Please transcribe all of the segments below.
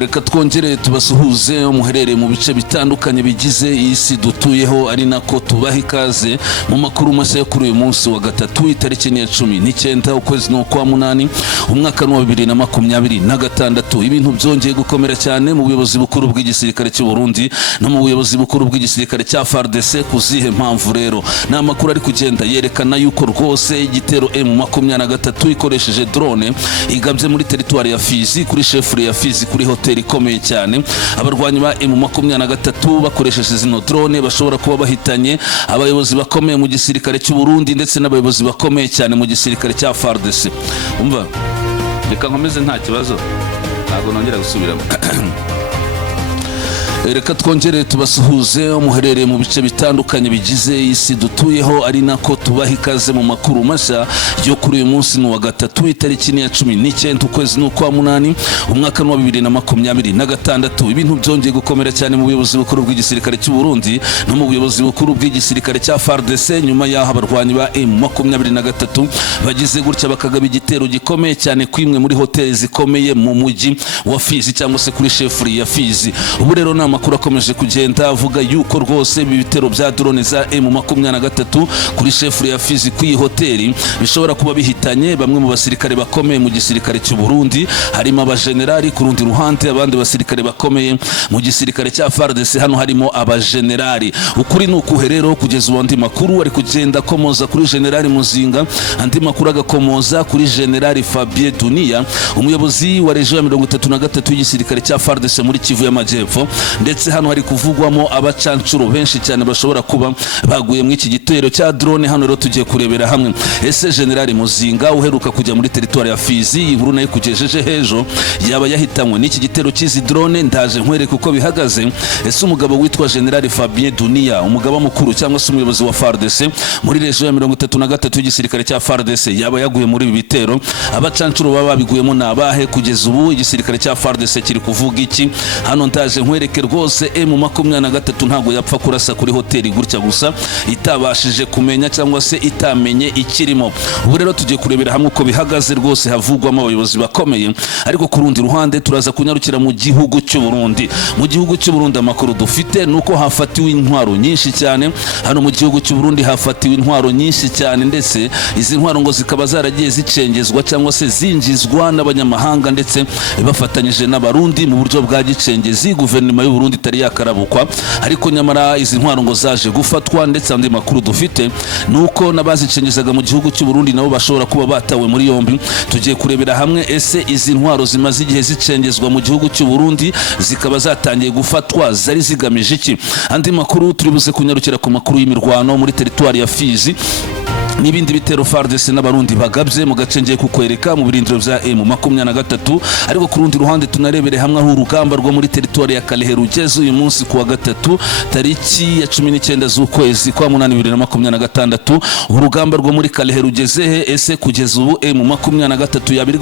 Reka twongere tubasuhuze umuherere mu bice bitandukanye bigize isi dutuyeho, ari nako tubaha ikaze mu makuru mashya yo kuri uyu munsi wa gatatu itariki ya 19 ukwezi kwa munani umwaka wa 2026. Ibintu byongeye gukomera cyane mu buyobozi bukuru bw'igisirikare cy'u Burundi no mu buyobozi bukuru bw'igisirikare cya Fardc. Kuzihe mpamvu rero na makuru ari kugenda yerekana yuko rwose Gitero MAA23 ikoresheje drone igabye muri territoire ya Fizi, kuri chefre ya Fizi, kuri hoteli ikomeye cyane. Abarwanyi ba MAA23 bakoresheje zino drone bashobora kuba bahitanye abayobozi bakomeye mu gisirikare cy'u Burundi ndetse n'abayobozi bakomeye cyane mu gisirikare cya Fardc. Umva, reka nkomeze nta kibazo, ntabwo nongera gusubiramo. Reka twongere tubasuhuze umuherere mu bice bitandukanye bigize isi dutuyeho, ari nako tubaha ikaze mu makuru mashya yo kuri uyu munsi wa gatatu itariki ya 19 ukwezi kwa munani umwaka wa 2026. Ibintu byongeye gukomera cyane mu buyobozi bukuru bw'igisirikare cy'u Burundi no mu buyobozi bukuru bw'igisirikare cya Fardc, nyuma y'aho abarwanyi ba MAA23 bagize gutya bakagaba igitero gikomeye cyane kwimwe muri hoteli zikomeye mu mujyi wa Fizi cyangwa se kuri chefre ya Fizi. Ubu rero amakuru akomeje kugenda avuga yuko rwose ibitero bya drone za MAA23 kuri chefre ya Fizi ku hoteli bishobora kuba bihitanye bamwe mu basirikare bakomeye mu gisirikare cy'u Burundi, harimo abajenerali ku rundi ruhande, abandi basirikare bakomeye mu gisirikare cya Fardc, hano harimo abajenerali. Ukuri nukuhe rero kugeza ubundi makuru ari kugenda komoza kuri generali Muzinga, andi makuru agakomoza kuri generali Fabien Dunia, umuyobozi wa region ya 33 y'igisirikare cya Fardc muri Kivu y'Amajyepfo. Ndetse hano hari kuvugwamo abacancuro benshi cyane bashobora kuba baguye mu iki gitero cya drone. Hano rero tugiye kurebera hamwe ese generali Muzinga uheruka kujya muri territoire ya Fizi, inkuru nayo kugejeje hejo, yaba yahitanywe n'iki gitero cy'izi drone. Ndaje nkwereka uko bihagaze. Ese umugabo witwa generali Fabien Dunia, umugaba mukuru cyangwa se umuyobozi wa Fardc muri region ya 33 y'igisirikare cya Fardc, yaba yaguye muri ibi bitero? Abacancuro baba babiguyemo nabahe? Kugeza ubu igisirikare cya Fardc kiri kuvuga iki? Hano ndaje nkwereke rwose MAA23 ntago yapfa kurasa kuri hoteli gutya gusa itabashije kumenya cyangwa se itamenye ikirimo. Ubu rero tugiye kurebera hamwe uko bihagaze rwose, havugwamo abayobozi bakomeye. Ariko ku rundi ruhande turaza kunyarukira mu gihugu cy'u Burundi. Mu gihugu cy'u Burundi amakuru dufite nuko hafatiwe intwaro nyinshi cyane. Hano mu gihugu cy'u Burundi hafatiwe intwaro nyinshi cyane, ndetse izi ntwaro ngo zikaba zaragiye zicengezwa cyangwa se zinjizwa n'abanyamahanga ndetse bafatanyije n'abarundi mu buryo bwa gicengezi. Guverinoma y'u Burundi itari yakarabukwa, ariko nyamara izi ntwaro ngo zaje gufatwa. Ndetse andi makuru dufite nuko nabazicengezaga mu gihugu cy'u Burundi nabo bashobora kuba batawe muri yombi. Tugiye kurebera hamwe ese izi ntwaro zimaze igihe zicengezwa mu gihugu cy'u Burundi zikaba zatangiye gufatwa zari zigamije iki? Andi makuru turibuze kunyarukira ku makuru y'imirwano muri territoire ya Fizi n'ibindi bitero Fardc n'abarundi bagabye mu gace ngiye kukwereka mu birindiro bya MAA23. Ariko ku rundi ruhande tunarebere hamwe aho urugamba rwo muri territoire ya Kalehe rugeze uyu munsi kuwa gatatu tariki ya 19 z'ukwezi kwa munani 2026. Urugamba rwo muri Kalehe rugeze he? Ese kugeza ubu MAA23 yabiri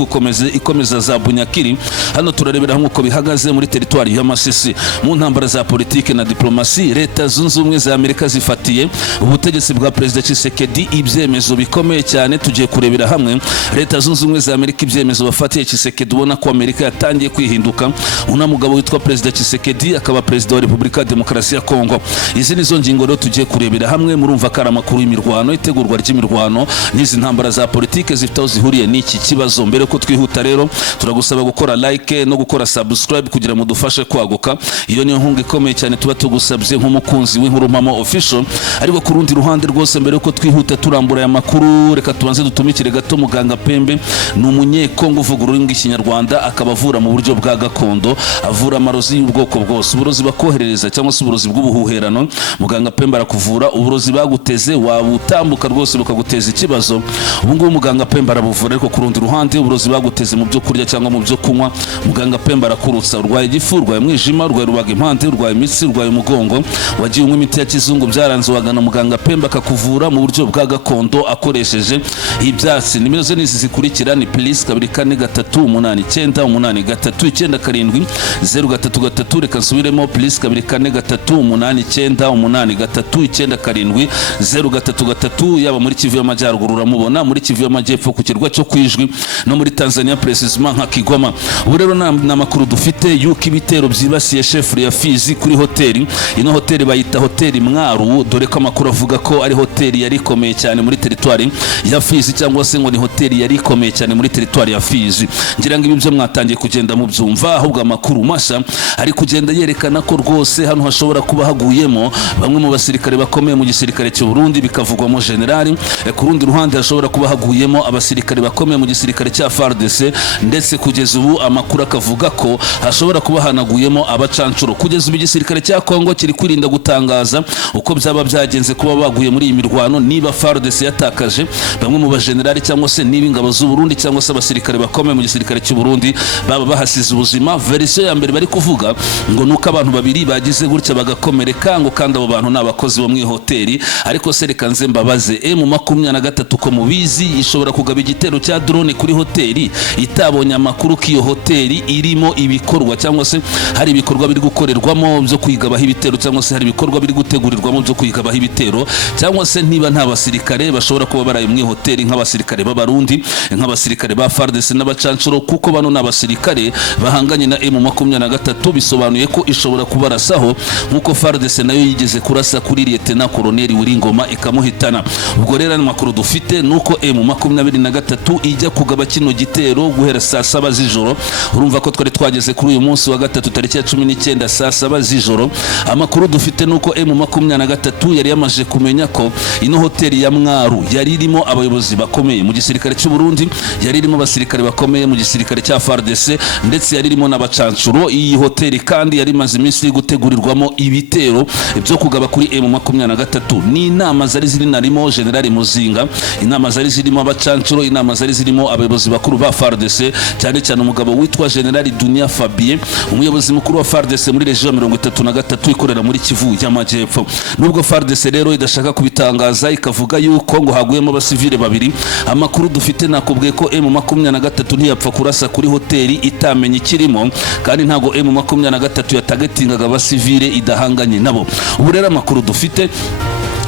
ikomeza za Bunyakiri. Hano turarebera hamwe uko bihagaze muri territoire ya Masisi. Mu ntambara za politike na diplomasi, leta zunze ubumwe za Amerika zifatiye ubutegetsi bwa President Tshisekedi ibyemezo bikomeye cyane. Tugiye kurebera hamwe leta zunze ubumwe za Amerika ibyemezo bafatiye Tshisekedi, ubona ko Amerika yatangiye kwihinduka. Una mugabo witwa President Tshisekedi akaba President wa Republika ya Demokarasi ya Kongo. Izi nizo ngingo rero tugiye kurebera hamwe. Murumva ko ari amakuru y'imirwano, itegurwa ry'imirwano n'izi ntambara za politike zifite aho zihuriye n'iki kibazo. Mbere ko twihuta rero turagusaba gukora like no gukora subscribe kugira ngo dufashe kwaguka. Iyo niyo nkunga ikomeye cyane tuba tugusabye nk'umukunzi w'inkuru mpamo official. Ariko ku rundi ruhande rwose mbere ko twihuta turambura aya makuru, reka tubanze dutumikire gato muganga Pembe. Ni umunyekongo uvuga ururimi rw'ikinyarwanda, akaba avura mu buryo bwa gakondo, avura amarozi y'ubwoko bwose, uburozi bakoherereza cyangwa se uburozi bw'ubuhuherano. Muganga Pembe arakuvura uburozi baguteze wabutambuka rwose bukaguteza ikibazo. Ubu ngubu muganga Pembe arabuvura. Ariko ku rundi ruhande uburozi baguteze mu byo kurya cyangwa mu byo kunywa, muganga Pembe arakurutsa. Urwaye igifu, urwaye umwijima, urwaye rubaga impande, urwaye imitsi, urwaye umugongo, wagiye unywa imiti ya kizungu byaranze wagana muganga Pembe akakuvura mu buryo bwa gakondo. gakondo akoresheje ibyatsi. Nimero ze nizi zikurikira ni +2438983 033 reka nsubiremo +2438983 033 yaba muri Kivu y'Amajyaruguru uramubona, muri Kivu y'Amajyepfo ku kirwa cyo kwijwi no muri Tanzania precisement nka Kigoma. Ubu rero n'amakuru dufite yuko ibitero byibasiye chefre ya Fizi kuri hoteli. Ino hoteli bayita hoteli Mwaru, dore ko amakuru avuga ko ari hoteli yari ikomeye cyane muri territoire ya Fizi, cyangwa se ngo ni hoteli yari ikomeye cyane muri territoire ya Fizi. Ngira ngo ibi byo mwatangiye kugenda mu byumva, ahubwo amakuru mashya ari kugenda yerekana ko rwose hano hashobora kuba haguyemo bamwe mu basirikare bakomeye mu gisirikare cy'u Burundi, bikavugwamo generali. Ku rundi ruhande hashobora kuba haguyemo abasirikare bakomeye mu gisirikare cya Fardc, ndetse kugeza ubu amakuru akavuga ko hashobora kuba hanaguyemo abacancuro. Kugeza ubu igisirikare cya Kongo kiri kwirinda gutangaza uko byaba byagenze kuba baguye muri iyi mirwano, niba Fardc yatakaje bamwe mu bagenerali cyangwa se niba ingabo z'u Burundi cyangwa se abasirikare bakomeye mu gisirikare cy'u Burundi baba bahasize ubuzima. Version ya mbere bari kuvuga ngo nuko abantu babiri bagize gutya bagakomereka, ngo kandi abo bantu n'abakozi bo mu hoteli. Ariko se reka nze mbabaze, M23 ko mubizi ishobora kugaba igitero cya drone kuri hoteli itabonye amakuru ko iyo hoteli irimo ibikorwa, cyangwa se hari ibikorwa biri gukorerwamo byo kwigabaho ibitero, cyangwa se hari ibikorwa biri gutegurirwamo byo kwigabaho ibitero, cyangwa se niba nta basirikare bashobora kuba baraye mu hoteli nk'abasirikare b'Abarundi, nk'abasirikare ba Fardc n'abacancuro, kuko bano n'abasirikare bahanganye na M23. Bisobanuye ko ishobora kubarasaho nk'uko Fardc nayo yigeze kurasa kuri Lieutenant Colonel Wiringoma ikamuhitana. Ubwo rero n'amakuru dufite nuko M23 ijya kugaba kino gitero guhera saa 7 z'ijoro. Urumva ko twari twageze kuri uyu munsi wa gatatu tariki ya 19 saa 7 z'ijoro. Amakuru dufite nuko M23 yari yamaje kumenya ko ino hoteli ya Mwaru yari irimo abayobozi bakomeye mu gisirikare cy'u Burundi, yari irimo abasirikare bakomeye mu gisirikare cya Fardc, ndetse yari irimo n'abacancuro. Iyi hoteli kandi yari maze iminsi gutegurirwamo ibitero byo kugaba kuri M23. Ni inama zari ziri narimo General Muzinga, inama zari zirimo abacancuro, inama zari zirimo abayobozi bakuru ba Fardc, cyane cyane umugabo witwa General Dunia Fabien, umuyobozi mukuru wa Fardc muri region 33 ikorera muri Kivu y'Amajyepfo. Nubwo Fardc rero idashaka kubitangaza, ikavuga yuko ngo haguyemo abasivile babiri, amakuru dufite nakubwiye ko M23 ntiyapfa kurasa kuri hoteli itamenye ikirimo, kandi ntago M23 yatagetingaga abasivile idahanganye nabo. Ubu rero amakuru dufite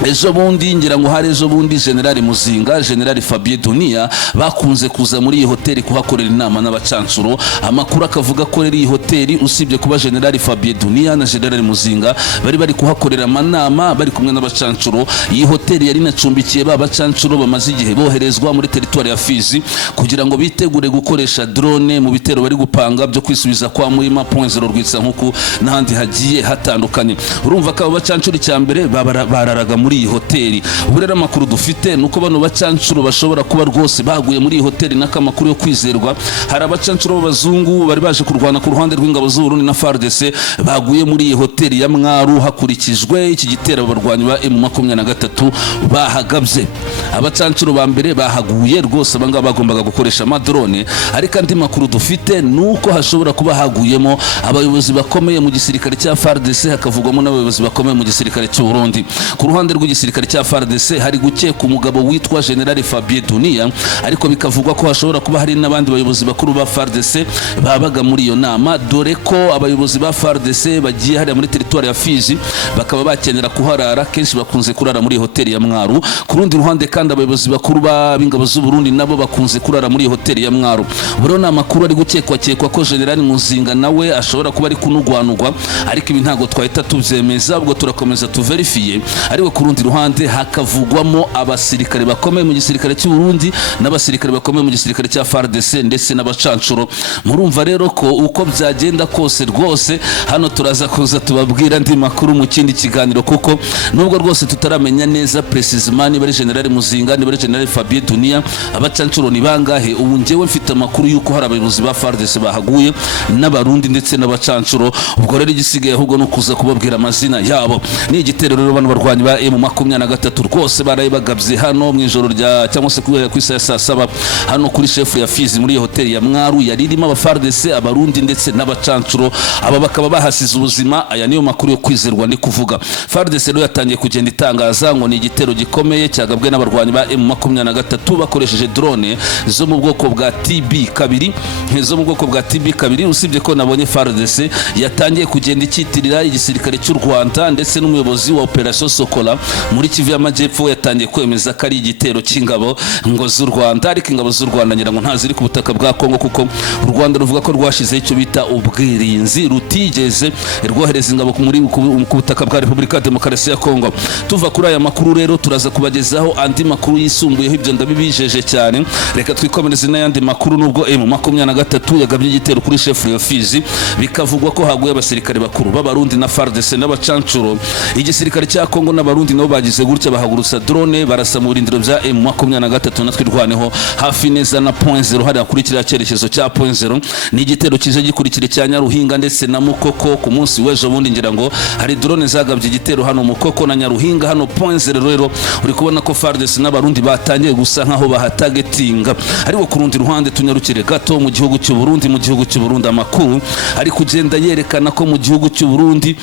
ejo bundi, ngira ngo hari ejo bundi General Muzinga, General Fabien Dunia bakunze kuza muri iyi hoteli kuhakorera inama n'abacancuro. Amakuru akavuga ko iyi hoteli usibye kuba General Fabien Dunia na General Muzinga bari kuhakorera amanama bari kumwe n'abacancuro, iyi hoteli yari nacumbikiye babacancuro bamaze igihe boherezwa muri territoire ya Fizi kugira ngo bitegure gukoresha drone mu bitero bari gupanga byo kwisubiza kwa Muri .0 rwitsa nkuko n'ahandi hagiye hatandukanye. Urumva ko abacancuro cyambere bararaga muri iyi hoteli. Ubu rero amakuru dufite nuko bano bacancuro bashobora kuba rwose baguye muri iyi hoteli, n'akamakuru yo kwizerwa. Hari abacancuro b'abazungu bari baje kurwana ku ruhande rw'ingabo z'u Burundi na Fardc baguye muri iyi hoteli ya Mwaru hakurikijwe iki gitero abarwanyi ba M23 bahagabye. Abacancuro ba mbere bahaguye rwose, abangaba bagombaga gukoresha amadrone. Ariko andi makuru dufite nuko hashobora kuba haguyemo abayobozi bakomeye mu gisirikare cya Fardc, hakavugwamo n'abayobozi bakomeye mu gisirikare cy'u Burundi. Ku ruhande rw'igisirikare cya Fardc hari gukeka umugabo witwa General Fabien Dunia, ariko bikavugwa ko hashobora kuba hari n'abandi bayobozi bakuru ba Fardc babaga muri iyo nama, dore ko abayobozi ba Fardc bagiye hari muri territoire ya Fizi bakaba bakenera kuharara, kenshi bakunze kurara muri hoteli ya Mwaru. Ku rundi ruhande kandi abayobozi bakuru b'ingabo z'u Burundi nabo bakunze kurara muri hoteli ya Mwaru. Buro na makuru ari gukekwa ko General Muzinga nawe ashobora kuba ari kunugwanugwa, ariko ibi ntago twahita tubyemeza, ubwo turakomeza tuverifie. Ariko ku rundi ruhande hakavugwamo abasirikare bakomeye mu gisirikare cy'u Burundi n'abasirikare bakomeye mu gisirikare cya Fardc ndetse n'abacancuro. Murumva rero ko uko byagenda kose rwose hano turaza kuza tubabwira ndi makuru mu kindi kiganiro, kuko nubwo rwose tutaramenya neza precisement niba ari General Muzinga niba ari General Fabien Dunia abacancuro ni bangahe. Ubu ngewe mfite amakuru yuko hari abayobozi ba Fardc bahaguye n'abarundi ndetse n'abacancuro. Ubwo rero igisigaye ahubwo no kuza kubabwira amazina yabo. Ni igitero rero bano barwanyi ba M23 rwose baraye bagabye hano mu ijoro rya cyangwa se ku isaha saa 7 hano kuri chef ya Fizi muri hoteli ya Mwaru yari irimo aba Fardc abarundi ndetse n'abacancuro aba bakaba bahasize ubuzima. Aya niyo makuru yo kwizerwa ndi kuvuga. Fardc rero yatangiye kugenda itangaza ngo ni igitero gikomeye cyagabwe n'abarwanyi ba M23 bakoresheje drone zo mu bwoko bwa TB2 usibye ko nabonye Fardc yatangiye kugenda ikitirira igisirikare cy'u Rwanda ndetse n'umuyobozi wa Operation Sokola muri Kivu y'Amajyepfo yatangiye kwemeza ko ari igitero cy'ingabo ngo z'u Rwanda, ariko ingabo z'u Rwanda ngira ngo ntaziri ku butaka bwa Kongo kuko u Rwanda ruvuga ko rwashize icyo bita ubwirinzi rutigeze rwohereza ingabo muri ku butaka bwa Repubulika Demokarasi ya Kongo. Tuva kuri aya makuru rero turaza kubagezaho andi makuru yisumbuyeho, ibyo ndabibijeje cyane. Reka twikomereze n'ayandi makuru. Nubwo M23 yagabye igitero kuri chef ya Fizi bikavugwa ko haguye abasirikare bakuru b'abarundi na Fardc n'abacancuro, igisirikare cya Kongo n'abarundi nabo bagize gutya bahagurutsa drone barasa mu birindiro bya M23 natwe rwaneho hafi neza na point 0 hari akurikira cyerekezo cya point 0. Ni igitero kije gikurikira cya Nyaruhinga ndetse na Mukoko ku munsi w'ejo bundi ngira ngo hari drone zagabye igitero hano Mukoko na Nyaruhinga hano point 0. Rero uri kubona ko Fardc n'abarundi batangiye gusa nkaho bahatagetinga. Ariko ku rundi ruhande tunyarukire gato mu gihugu cy'u Burundi amakuru ari kugenda yerekana ko mu gihugu cy'u Burundi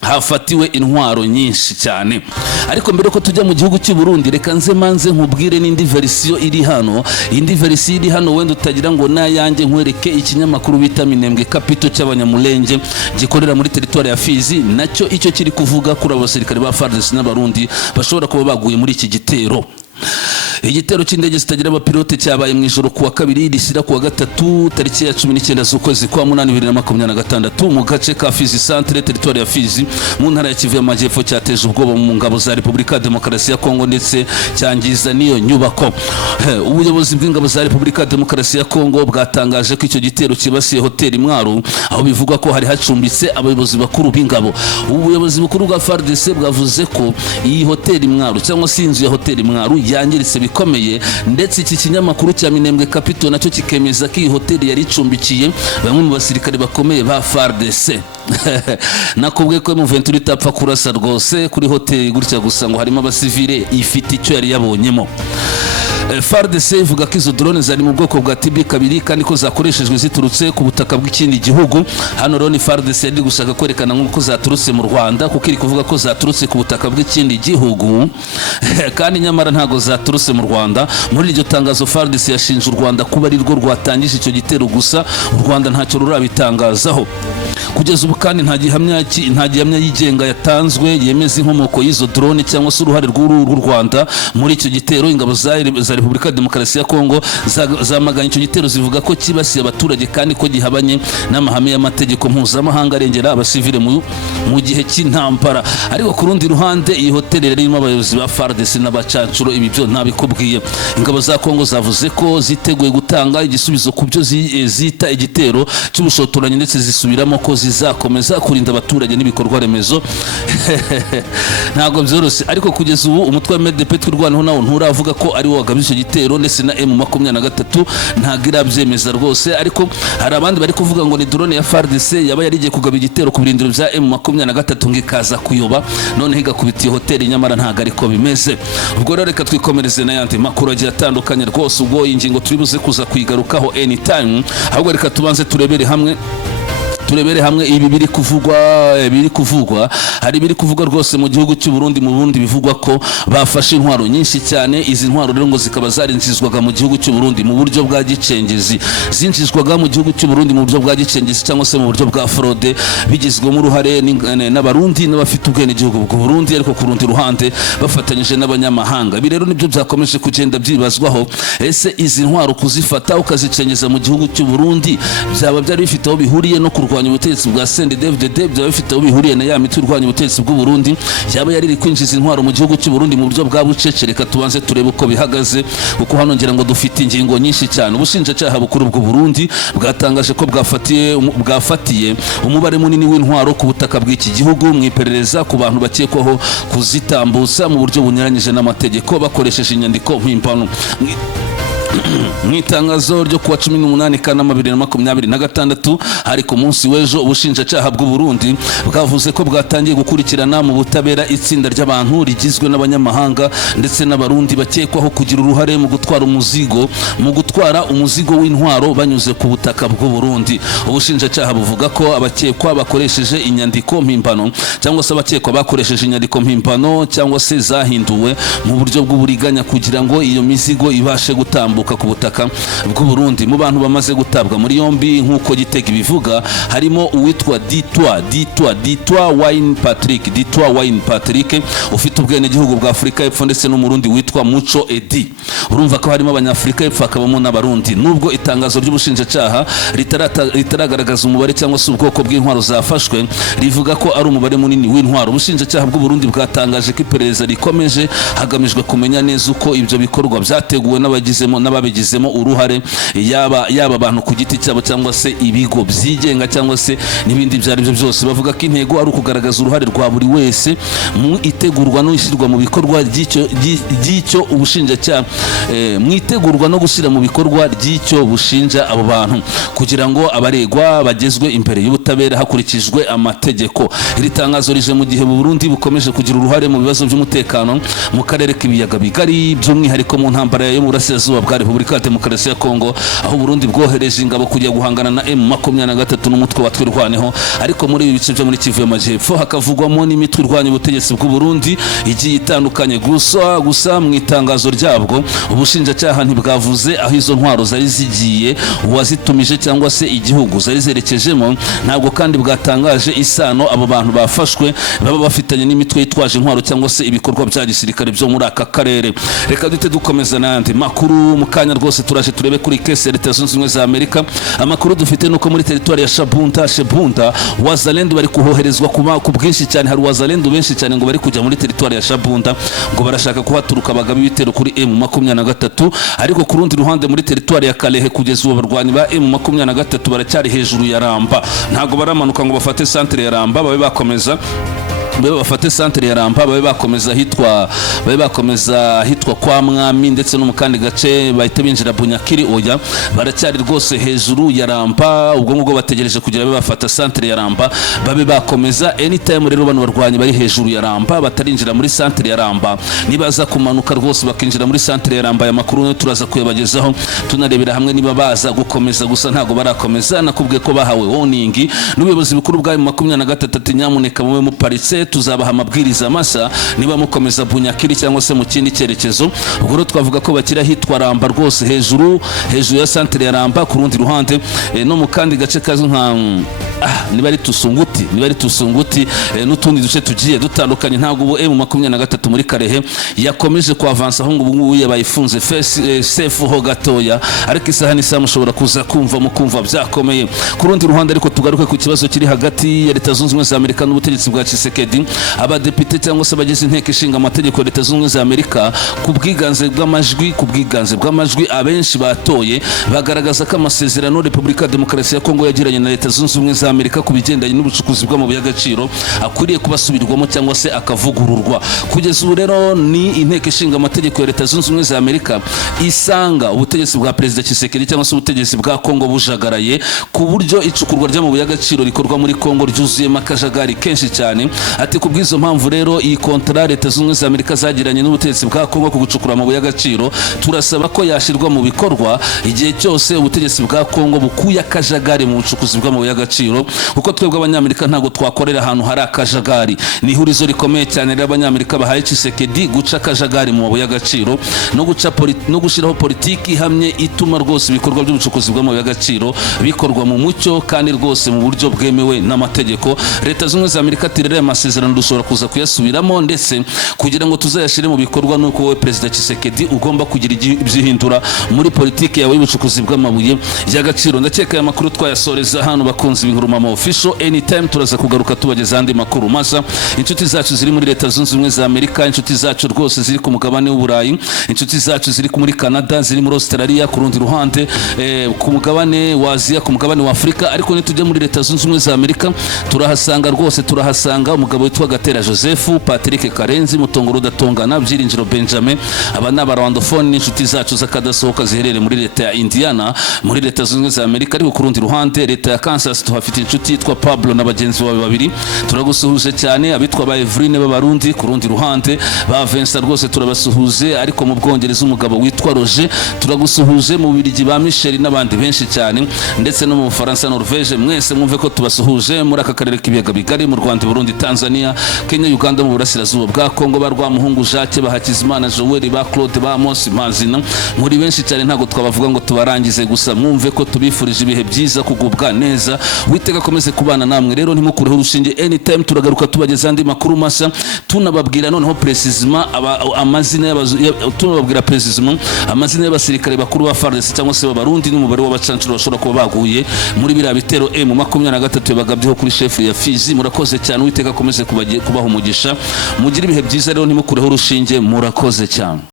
hafatiwe intwaro nyinshi cyane. Ariko mbere ko tujya mu gihugu cy'u Burundi reka nze manze nkubwire n'indi version iri hano. Indi version iri hano wenda utagira ngo nayange nkwereke ikinyamakuru bita Minembwe Capital cy'abanyamulenge gikorera muri territoire ya Fizi, nacyo icyo kiri kuvuga kuri abasirikare ba Fardc n'abarundi bashobora kuba baguye muri iki gitero. Igitero cy'indege zitagira abapilote cyabaye mu ijoro kuwa kabiri rishyira kuwa gatatu tariki ya 19 z'ukwezi kwa 8 2026 mu gace ka Fizi Centre territoire ya Fizi mu ntara ya Kivu y'Amajyepfo cyateje ubwoba mu ngabo za Repubulika Demokarasi ya Kongo ndetse cyangiza niyo nyubako. Ubuyobozi bw'ingabo za Repubulika Demokarasi ya Kongo bwatangaje ko icyo gitero kibasiye hoteli Mwaru, aho bivugwa ko hari hacumbitse abayobozi bakuru b'ingabo. Ubuyobozi bukuru bwa Fardc bwavuze ko iyi hoteli Mwaru cyangwa se inzu ya hoteli Mwaru yangiritse bikomeye, ndetse iki kinyamakuru cya Minembwe Capital nacyo kikemeza ko iyi hoteli yari icumbikiye bamwe mu basirikare bakomeye ba Fardc. Nakubwiye ko M23 itapfa kurasa rwose kuri hoteli gutya gusa ngo harimo abasivile ifite icyo yari yabonyemo. Fardc ivuga ko izo drone zari mu bwoko bwa TB2 kandi ko zakoreshejwe ziturutse ku butaka bw'ikindi gihugu. Hano rero ni Fardc yari gushaka kwerekana nk'uko zaturutse mu Rwanda kuko iri kuvuga ko zaturutse ku butaka bw'ikindi gihugu kandi nyamara ntago zaturutse mu Rwanda. Muri iryo tangazo Fardc yashinje u Rwanda kuba ari rwo rwatangije icyo gitero, gusa u Rwanda ntacyo rurabitangazaho kugeza ubu kandi nta gihamya yigenga yatanzwe yemeza inkomoko y'izo drone cyangwa se uruhare rw'u Rwanda muri icyo gitero. Ingabo za Repubulika Demokarasi ya Kongo zamaganye icyo gitero zivuga ko kibasiye abaturage kandi ko gihabanye n'amahame y'amategeko mpuzamahanga arengera abasivile mu gihe cy'intambara. Ariko ku rundi ruhande iyi hoteli irimo abayobozi ba Fardc n'abacancuro, ibi byo ntabikubwiye. Ingabo za Kongo zavuze ko ziteguye gutanga igisubizo ku byo zita igitero cy'ubushotoranyi ndetse zisubiramo ko zizakomeza kurinda abaturage n'ibikorwa remezo. Ntabwo byoroshye, ariko kugeza ubu umutwe wa MDP twirwanaho nawo nturavuga ko ari wo wagabye icyo gitero ndetse na M23 ntabwo irabyemeza rwose. Ariko hari abandi bari kuvuga ngo ni drone ya Fardc yaba yarigiye kugaba igitero ku birindiro bya M23 ngikaza kuyoba noneho igakubitiye hoteli, nyamara ntabwo ariko bimeze. Ubwo rero reka twikomereze n'ayandi makuru agiye atandukanye rwose, ubwo ingingo turibuze kuza kuyigarukaho anytime. Ahubwo reka tubanze turebere hamwe ibi biri kuvugwa. Hari biri kuvugwa rwose mu gihugu cy'u Burundi. Mu Burundi bivugwa ko bafashe intwaro nyinshi cyane. Izi ntwaro rero ngo zikaba zarinjizwaga mu gihugu cy'u Burundi mu buryo bwa gicengezi, zinjizwaga mu gihugu cy'u Burundi mu buryo bwa gicengezi cyangwa se mu buryo bwa fraude, bigizwemo uruhare n'abarundi n'abafite ubwene igihugu bw'u Burundi, ariko ku rundi ruhande bafatanyije n'abanyamahanga. Ibi rero nibyo byakomeje kugenda byibazwaho, ese izi ntwaro kuzifata ukazicengeza mu gihugu cy'u Burundi byaba byari bifite aho bihuriye no kurwanya ubutegetsi bwa CNDD-FDD, byaba bifite aho bihuriye na ya mitwe irwanya ubutegetsi bw'u Burundi, yaba yari kwinjiza intwaro mu gihugu cy'u Burundi mu buryo bwa bucece? Reka tubanze turebe uko bihagaze, kuko hano ngira ngo dufite ingingo nyinshi cyane. Ubushinjacyaha bukuru bw'u Burundi bwatangaje ko bwafatiye umubare munini w'intwaro ku butaka bw'iki gihugu mu iperereza ku bantu bakekwaho kuzitambutsa mu buryo bunyuranyije n'amategeko bakoresheje inyandiko mpimbano. mu itangazo ryo kuwa 18 Kanama 2026 hari ku munsi w'ejo ubushinjacyaha bw'u Burundi bwavuze ko bwatangiye gukurikirana mu butabera itsinda ry'abantu rigizwe n'abanyamahanga ndetse n'abarundi bakekwaho kugira uruhare mu gutwara umuzigo w'intwaro banyuze ku butaka bw'u Burundi. Ubushinjacyaha buvuga ko abakekwa bakoresheje inyandiko mpimbano cyangwa se abakekwa bakoresheje inyandiko mpimbano cyangwa se zahinduwe mu buryo bw'uburiganya kugira ngo iyo mizigo ibashe gutambuka ku butaka bw'u Burundi. Mu bantu bamaze gutabwa muri yombi nk'uko Gitega ibivuga harimo uwitwa Ditwa Wine Patrick ufite ubwene gihugu bwa Afrika y'Epfo ndetse n'umurundi witwa Muco Edi. Urumva ko harimo abanyafrika y'Epfo hakabamo n'abarundi. Nubwo itangazo ry'ubushinjacyaha ritaragaragaza umubare cyangwa se ubwoko bw'intwaro zafashwe, rivuga ko ari umubare munini w'intwaro. Ubushinjacyaha bw'u Burundi bwatangaje ko iperereza rikomeje hagamijwe kumenya neza uko ibyo bikorwa byateguwe n'ababigizemo uruhare, yaba abantu ku giti cyabo cyangwa se ibigo byigenga cyangwa se n'ibindi byari byo byose. Bavuga ko intego ari ukugaragaza uruhare rwa buri wese mu itegurwa no ishyirwa mu bikorwa ry'icyo ubushinjacyaha mu itegurwa no gushyira mu bikorwa ry'icyo bushinja abo bantu kugira ngo abaregwa bagezwe imbere y'ubutabera hakurikijwe amategeko. Iri tangazo rije mu gihe Burundi bukomeje kugira uruhare mu bibazo by'umutekano mu karere k'ibiyaga bigari, by'umwihariko mu ntambara yo mu burasirazuba bwa Repubulika ya Demokarasi ya Kongo, aho Burundi bwohereje ingabo kujya guhangana na MAA23 n'umutwe wa twirwaneho. Ariko muri ibi bice byo muri Kivu y'Amajyepfo hakavugwamo n'imitwe irwanya ubutegetsi bw'u Burundi igiye itandukanye. Gusa mu itangazo ryabwo ubushinjacyaha ntibwavuze aho izo ntwaro zari zigiye, uwazitumije cyangwa se igihugu zari zerekejemo. Ntabwo kandi bwatangaje isano abo bantu bafashwe baba bafitanye n'imitwe yitwaje intwaro cyangwa se ibikorwa bya gisirikare byo muri aka karere. Reka dute dukomeza n'andi makuru mu kanya rwose turaje turebe kuri kese Leta Zunze Ubumwe za Amerika. Amakuru dufite nuko muri teritwari ya Shebunda wazalendo bari kuhoherezwa ku bwinshi cyane. Hari wazalendo benshi cyane ngo bari kujya muri teritwari ya Shebunda ngo barashaka kuhaturuka bagaba ibitero kuri M23. Ariko ku rundi ruhande muri teritwari ya Kalehe kugeza ubu barwanyi ba M23 baracyari hejuru ya Ramba, ntago baramanuka ngo bafate centre ya Ramba, babe bakomeza bafate centre ya Ramba, babe bakomeza hitwa kwa Mwami ndetse no mu kandi gace bahita binjira Bunyakiri. Oya, baracyari rwose hejuru ya Ramba, ubwo ngubwo bategereje kugira babe bafata centre ya Ramba babe bakomeza. Anytime rero bano barwanyi bari hejuru ya Ramba batarinjira muri centre ya Ramba, nibaza kumanuka rwose bakinjira muri centre ya Ramba. Ya makuru turaza kuyabagezaho tunarebera hamwe niba baza gukomeza, gusa ntago barakomeza. Nakubwiye ko bahawe warning n'ubuyobozi bukuru bwa M23 nyamuneka mube muparitse, tuzabaha amabwiriza mashya niba mukomeza Bunyakiri cyangwa se mu kindi cyerekezo. Ubwo rero twavuga ko bakira hitwa Ramba rwose hejuru ya centre ya Ramba. Ku rundi ruhande no mu kandi gace kazwi nka niba ari Tusunguti n'utundi duce tugiye dutandukanye. Ntabwo ubu M23 muri Karehe yakomeje kuavansa aho ngubu yabayifunze safe ho gatoya, ariko isaha n'isaha mushobora kuza kumva byakomeye. Ku rundi ruhande ariko tugaruke ku kibazo kiri hagati ya Leta Zunze Ubumwe za Amerika n'ubutegetsi bwa Tshisekedi. Abadepite cyangwa se abagize inteko ishinga amategeko ya Leta Zunze Ubumwe za Amerika ku bwiganze bw'amajwi abenshi batoye bagaragaza ko amasezerano Repubulika ya Demokarasi ya Kongo yagiranye na Leta Zunze Ubumwe za Amerika ku bigendanye n'ubucukuzi bw'amabuye y'agaciro akwiriye kubasubirwamo cyangwa se akavugururwa. Kugeza ubu rero ni inteko ishinga amategeko ya Leta Zunze Ubumwe za Amerika isanga ubutegetsi bwa Perezida Tshisekedi cyangwa se ubutegetsi bwa Kongo bujagaraye ku buryo icukurwa ry'amabuye y'agaciro rikorwa muri Kongo ryuzuyemo akajagari kenshi cyane. Ati ku bw'izo mpamvu rero iyi kontra Leta Zunze Ubumwe za Amerika zagiranye n'ubutegetsi bwa Kongo ku gucukura amabuye y'agaciro, turasaba ko yashirwa mu bikorwa igihe cyose ubutegetsi bwa Kongo bukuye akajagari mu bucukuzi bw'amabuye y'agaciro, kuko twebwe abanyamerika ntabwo twakorera ahantu hari akajagari. Ni ihurizo rikomeye cyane rero abanyamerika bahaye Tshisekedi guca akajagari mu mabuye y'agaciro no gushyiraho politiki ihamye ituma rwose ibikorwa by'ubucukuzi bw'amabuye y'agaciro bikorwa mu mucyo kandi rwose mu buryo bwemewe n'amategeko. Leta Zunze Ubumwe za Amerika ati rero amasezerano dushobora kuza kuyasubiramo ndetse kugira ngo tuzayashire mu bikorwa nuko wowe Perezida Tshisekedi ugomba kugira ibyihindura muri politiki yawe y'ubucukuzi bw'amabuye y'agaciro. Ndakeka aya makuru twayasoreza hano bakunze inkuru makuru mama official. Anytime turaza kugaruka tubageza andi makuru masa. Inshuti zacu ziri muri leta zunze ubumwe za Amerika, inshuti zacu rwose ziri ku mugabane w'Uburayi, inshuti zacu ziri muri Canada, ziri muri Australia, ku rundi ruhande ku mugabane wa Asia, ku mugabane wa Afrika. Ariko nitujya muri leta zunze ubumwe za Amerika turahasanga rwose, turahasanga umugabo witwa Gitero Joseph, Patrick Karenzi, Mutongoro Datongana, Byiringiro Benjamin. Aba ni abarwandofone n'inshuti zacu zakadasohoka ziherereye muri leta ya Indiana, muri leta zunze ubumwe za Amerika. Ariko ku rundi ruhande leta ya Kansas tuhafite inshuti yitwa Pablo na bagenzi bawe babiri, turagusuhuje cyane. Abitwa ba Evrine b'Abarundi, ku rundi ruhande ba Vincent rwose turabasuhuje. Ariko mu Bwongereza umugabo witwa Roger turagusuhuje, mu Bubiligi ba Michel n'abandi benshi cyane, ndetse no mu Bufaransa, Norvege. Mwese mwumve ko tubasuhuje muri aka karere k'ibiyaga bigari, mu Rwanda, Burundi, Tanzania, Kenya, Uganda, mu Burasirazuba bwa Kongo, ba Rwamuhungu Jacques, ba Hakizimana Joel, ba Claude, ba Mose Mazina. Muri benshi cyane ntago twabavuga ngo tubarangize gusa, mwumve ko tubifurije ibihe byiza, kugubwa neza. Witeka komeze kubana namwe rero, ntimukureho urushinge. Anytime turagaruka tubageza andi makuru masa, tunababwira noneho precisement amazina tunababwira precisement amazina y'abasirikare bakuru ba Fardc cyangwa se b'Abarundi n'umubare w'abacancuro bashobora kuba baguye muri biriya bitero M23 yabagabyeho kuri chef ya Fizi. Murakoze cyane, Uwiteka komeze kubaha umugisha, mugira ibihe byiza rero, ntimukureho urushinge. Murakoze cyane.